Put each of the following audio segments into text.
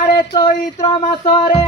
আরে চৈত্র মাসরে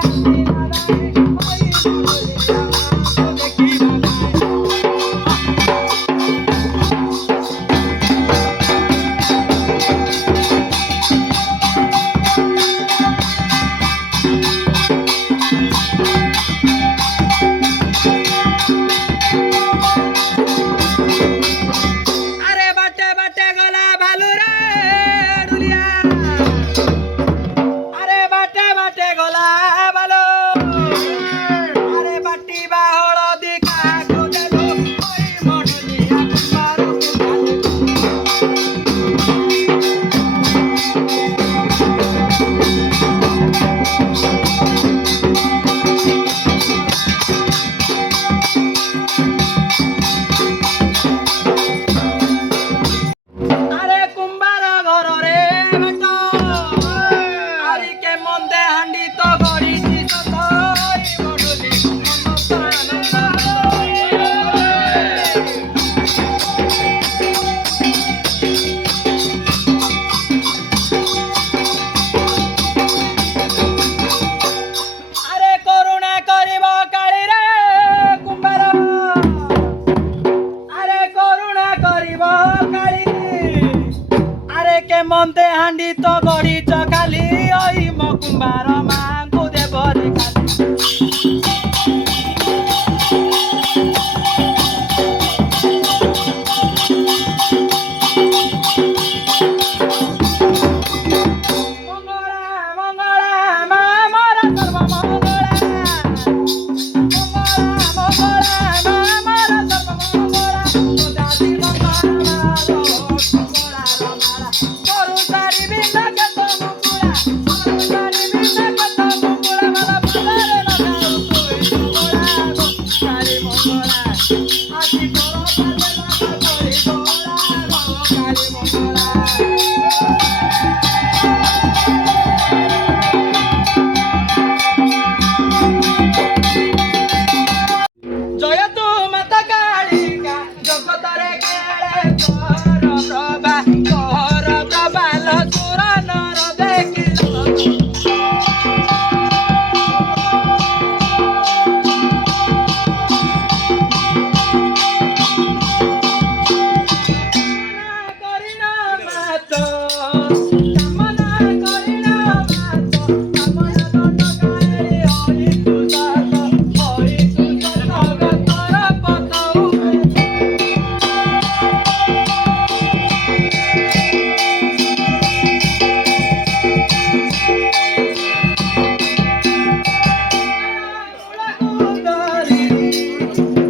মন্তে হান্ডি তো গড়ি চকালি ওই মকুম্বার মাঙ্গু দেবরে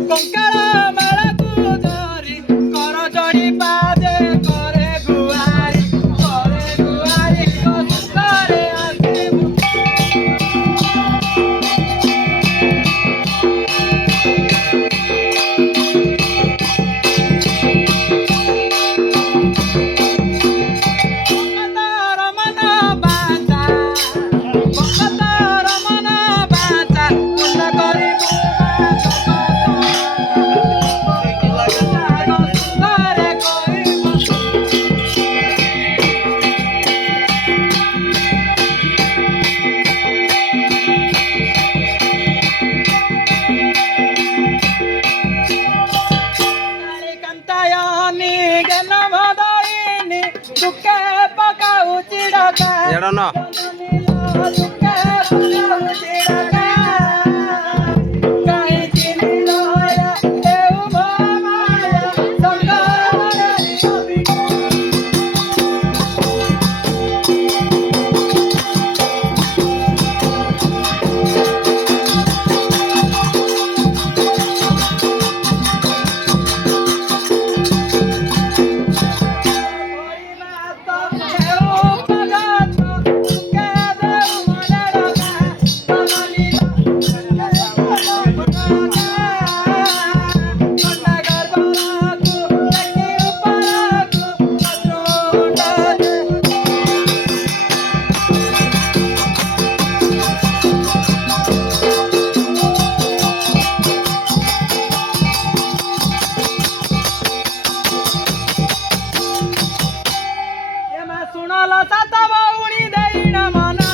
con cara mala kudari kara jari जननी ज्ञान मदायिनी दुखे पकाऊ चिड़का जननी लो दुखे पकाऊ चिड़का कहीं चिनी लोया एउ माया संगमरे सभी सुनाला साता बाउणी देईन मना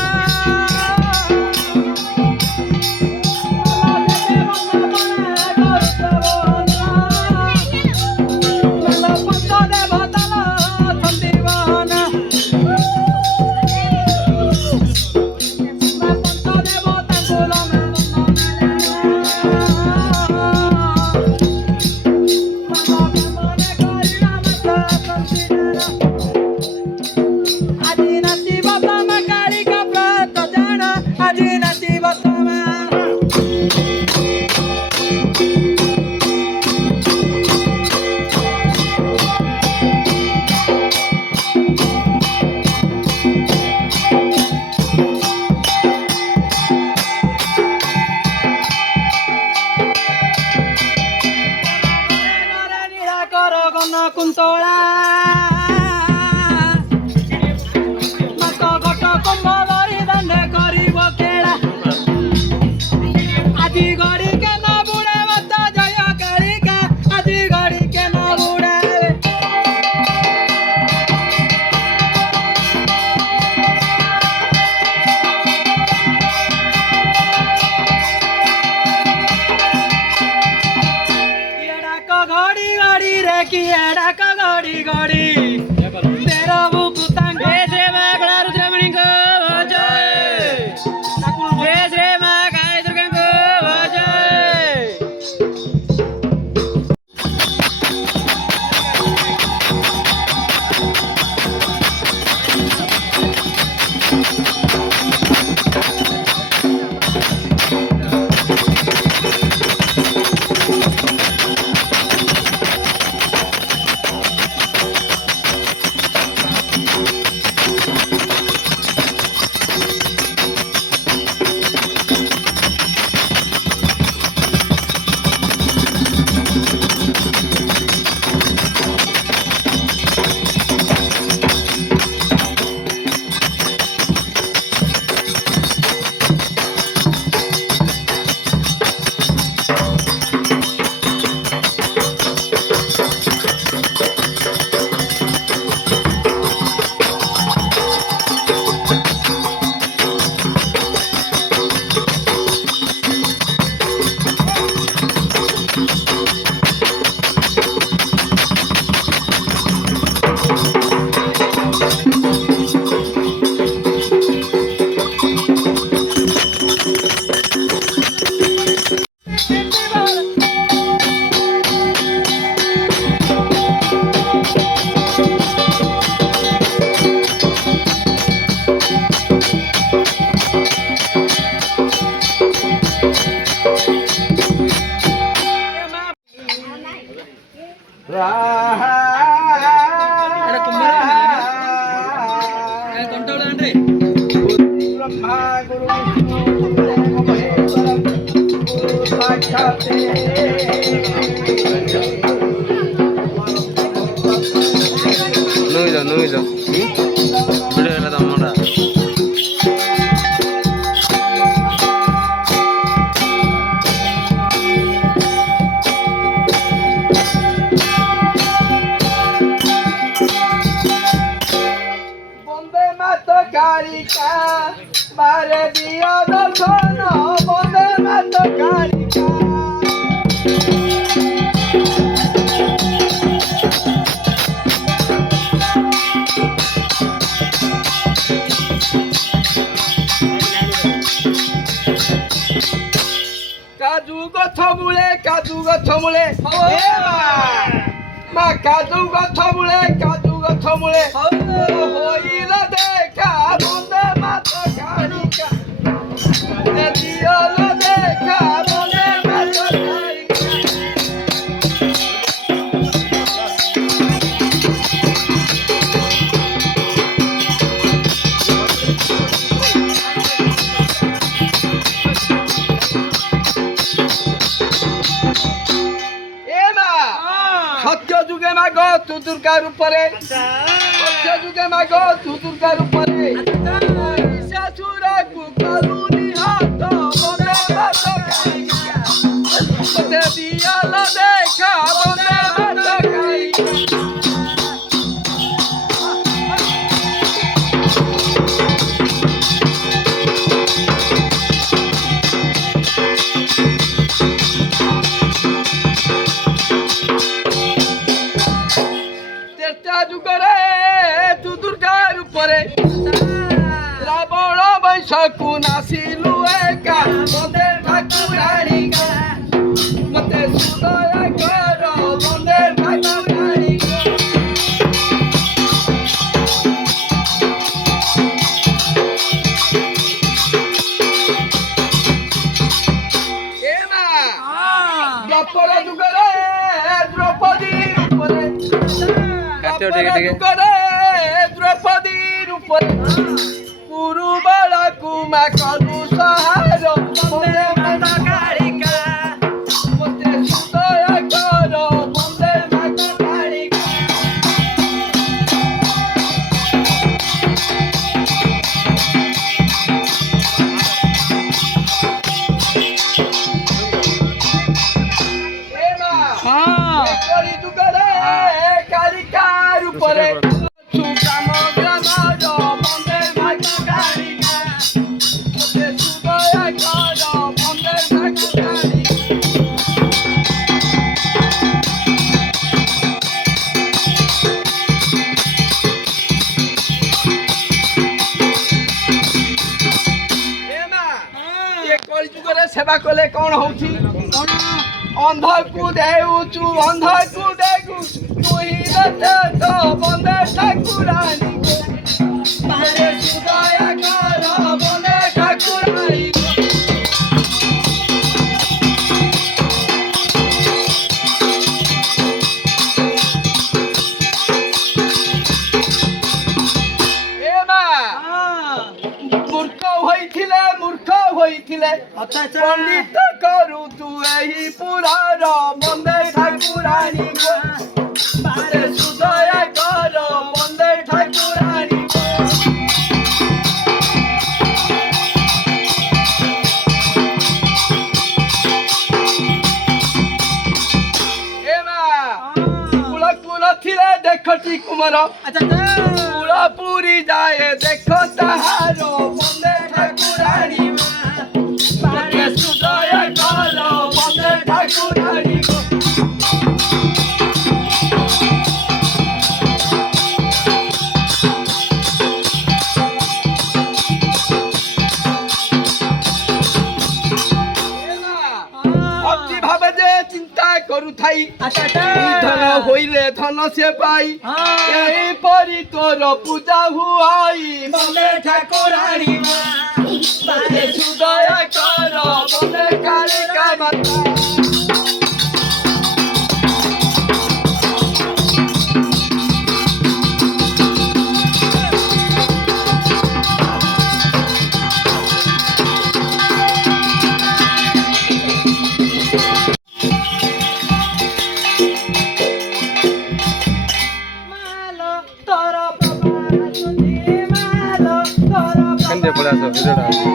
कुंतोळा घट कुंभरी दंडे करिब केळा आजी गड़ी के न बुड़े मत जय कालिका आजी गड़ी के न बुड़े घड़ी घड़ी रे किया घड़ी घड़ी तेरा बुक तंग श्री माँ रुद्रमणि को भजय श्री माँ गाय दुर्गा को भजय Nuizo. Udah ada tamu dah. Bonde mato karika, mare dia dalsono. Bonde mato karika. काजू गछ मुळे मा काजू गछ मुळे होईल देखा बंदे मात कालिका दियल देखा बंदे मात সত্য যুগে মাগ তু দুর্গার উপরে সত্য যুগে মাগ তু দুর্গার উপরে শাশুড়াকু কালুনি হাত বন্দে মাত কালিকা মতে দিয়াল দেখা বন্দে মাত কালিকা রাবণ বৈশাখু নাসিলু একা বন্দে ঠাকুরানিকা মতে সুদয়া কর বন্দে ঠাকুরানিকা এনা দ্বাপর যুগরে দ্রৌপদীর উপরে দ্রৌপদীর উপরে পুরু বালাকু মা কলু সহার বন্দে মাতা কালিকা মতে সুদয়া কর বন্দে মাতা কালিকা কলি যুগরে কালিকার উপরে সুগ্রাম গ্রামর বন্দে মাতা কালিকা মতে সুদয়া কর বন্দে মাতা কালিকা কলি যুগরে সেবা কলে কোন হଉଛି অন্ধকু দেউচু অন্ধকু দেখুচু তুহিলে তো বন্দে ঠাকুরানি বন্দে সুদয়া কর বন্দে ঠাকুরানি মূর্খ হইছিলে পণ্ডিত করু তু এই পুরার বন্দে ঠাকুরানি বন্দে সুদয়া কর বন্দে ঠাকুরানি কুল ছিলে দেখটি কুমার কুল পুরি যায় দেখ তাহার বন্দে ঠাকুরানি বন্দে সুদয়া কর বন্দে ঠাকুরানি ভক্তি ভাবে যে চিন্তা করু থাই ধন হইলে ধন সে পাই এইপরি তোর পূজা হুয়াই বন্দে ঠাকুরানি বন্দে সুদয়া কর বন্দে কালিকা মাতা পড়ে আসো ভিডিওটা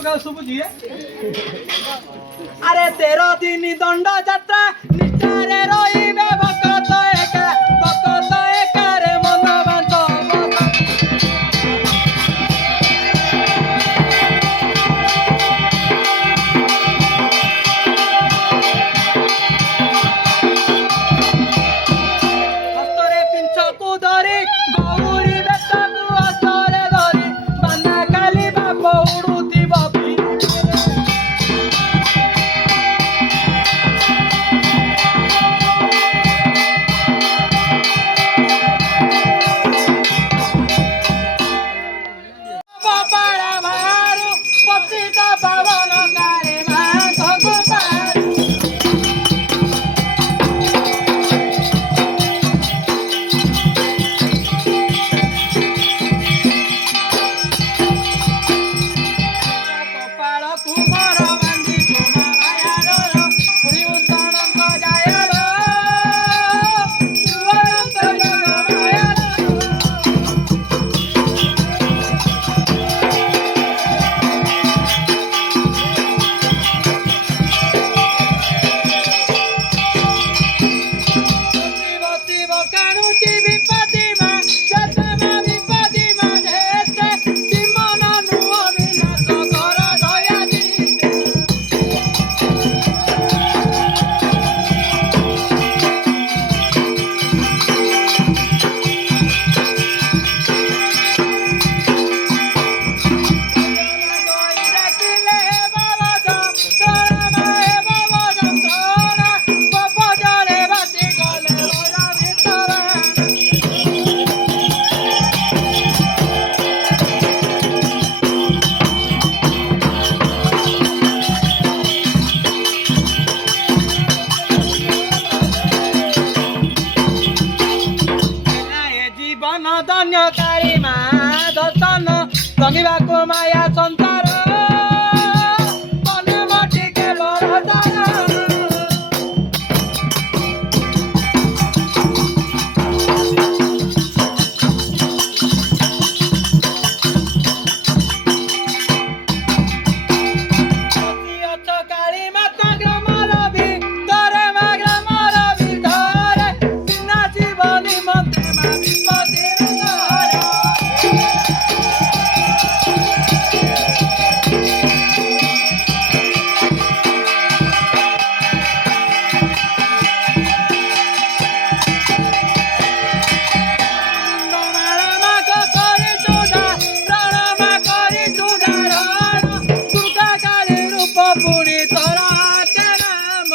ଗୀତ ଗାଉ ଶୁଭୁଛି ଆରେ 13 ଦିନ ଦଣ୍ଡ ଯାତ୍ରା ନିଷ୍ଠାରେ ରହିବେ ଭକତ ଏକାରେ ମନ ବାଞ୍ଚ ହସ୍ତରେ ପିଞ୍ଚକୁ ଧରି ଗୌରୀ ବେଶକୁ ହସ୍ତରେ ଧରି ବାନା କାଲି ବାପ ଉଡୁଥିବ ବାପାରା ବାହାରୁ ପତିତ ପାବନ କାଳେ ମାଘକୁ ପାରୁ କପାଳକୁ ମର ବାନ୍ଧି ତୁମ ମାୟାର ପୁରୀ ଉତ୍ତରଙ୍କ ଜାୟର ତୁଅନ୍ତ ଜଗ ମାୟାର ଶିବ କାଣୁଛି ବିପତି ମା ଯେତେ ବିପତି ମା ଯେତେ ବିମନ ନୁହ ବିନାଶ କର ଦୟା ଦିତେ ଡାକିଲେ ବାବା ଯନ୍ତ୍ରଣା ବାବା ଯନ୍ତ୍ରଣା ବାପ ଜଳେ ବାଟି ଗଲେ ଘର ଭିତର ଏ ଜୀବନ ଧନ୍ୟକାରୀ ମା ଦର୍ଶନ ରଙ୍ଗିବାକୁ ମାୟା ସଂସାର ମନେ ମଟିକେ ବରଦାନ ଅଛ କାଳୀ ମାତା ଗ୍ରାମର ଭିତରେ ମା ଗ୍ରାମର ଭିତରେ ବିନା ଶିବ ନିମନ୍ତେ ମା ବିପତ୍ତି ଘର ଦୁର୍ଗା କାଳୀ ରୂପ ପୁଣି ତୋର ନାମ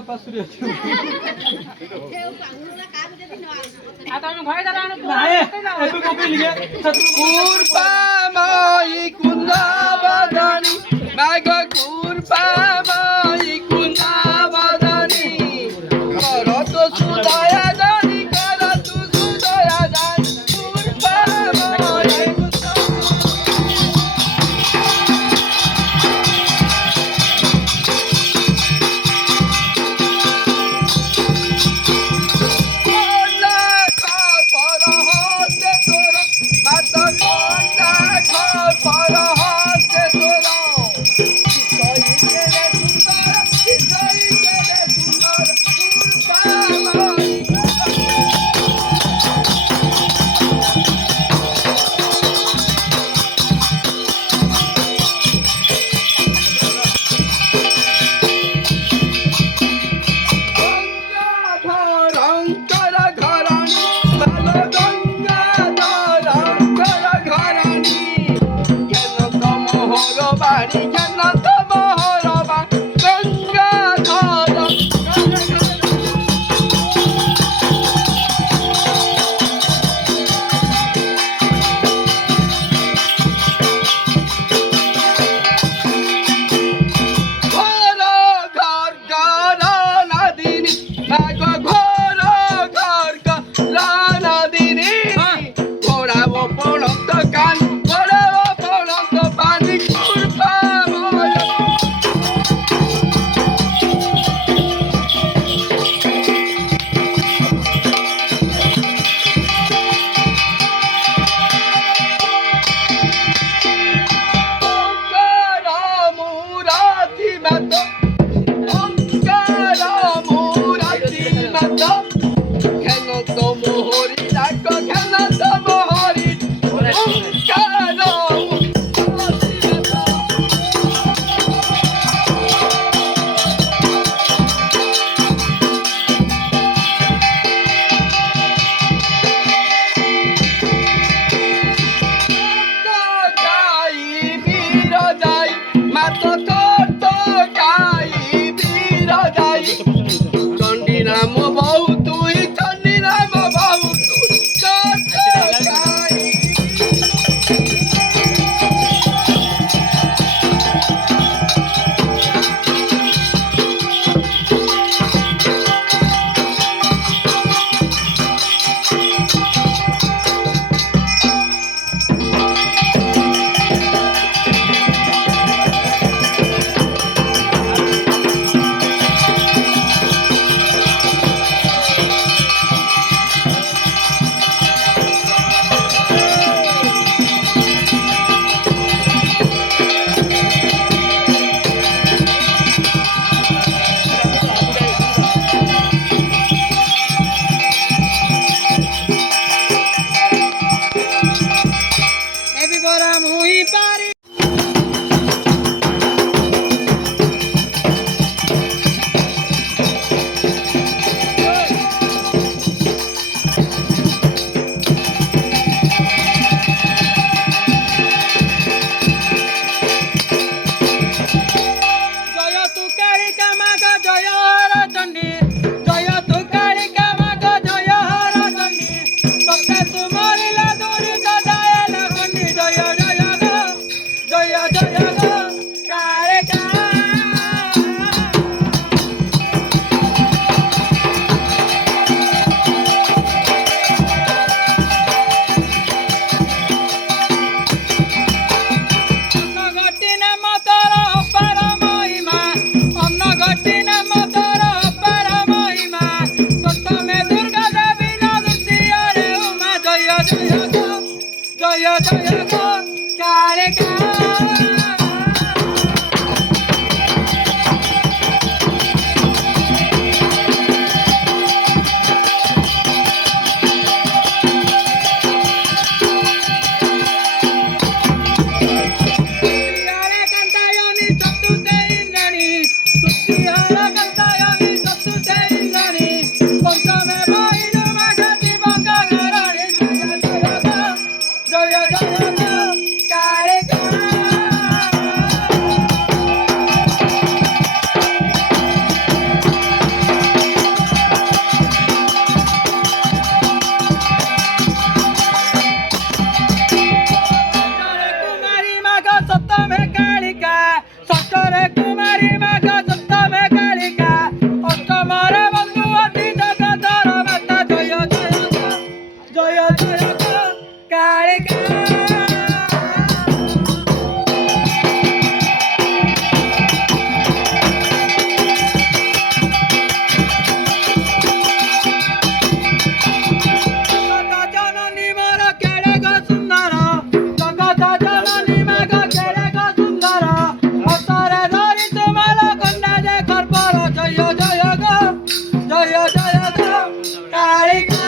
ପାଶୁରି ଅଛି କୁର୍ପାମୟୀ କୁନ୍ଦବଦନୀ ବାଘ କୁର୍ପାମୟୀ କୁନ୍ଦବଦନୀ ବିବରା ମୁଇଁ ପାରି জয় তু কালিকা মাগ জয় হর চণ্ডী জয় তু কালিকা মাগ জয় হর চণ্ডী সত্য তুমরিলা দুরিত দায়ল গণ্ডী জয় জয় গো জয় জয় গো কালিকা অন্নগটি নাম তোর অপার মহিমা অন্নগটি নাম তোর অপার মহিমা প্রথমে দুর্গা দেবী দ্বিতীয়রে উমা জয় জয় গো জয় জয় গো কালিকা তুতিহারে কান্তায়নি চতুর্থে ইন্দ্রাণী তুতিহারে কান্তায়নি চতুর্থে ইন্দ্রাণী পঞ্চমে বহিনু মাঘতি বঙ্গঘরণী জয় জয় গো কালিকা কুমারী মাগ সপ্তমে কালিকা ষষ্ঠরে কুমারী মাগ সপ্তমে কালিকা অষ্টমরে বন্ধু অতি জগতর মাতা জয় জয় গো জয় জয় গো কালিকা জগତ জননী মোর কেড়ে গো ସୁନ୍ଦର ଜଗତ ଜନনী ମାଗ କେଡ଼େ ଗো ସୁନ୍ଦର ହାତରେ ଧରି ତୁମାର କନ୍ୟା ଯେ କର୍ପର ଜୟ ଜୟ ଗো ଜୟ ଜୟ ଗো କାଳିକା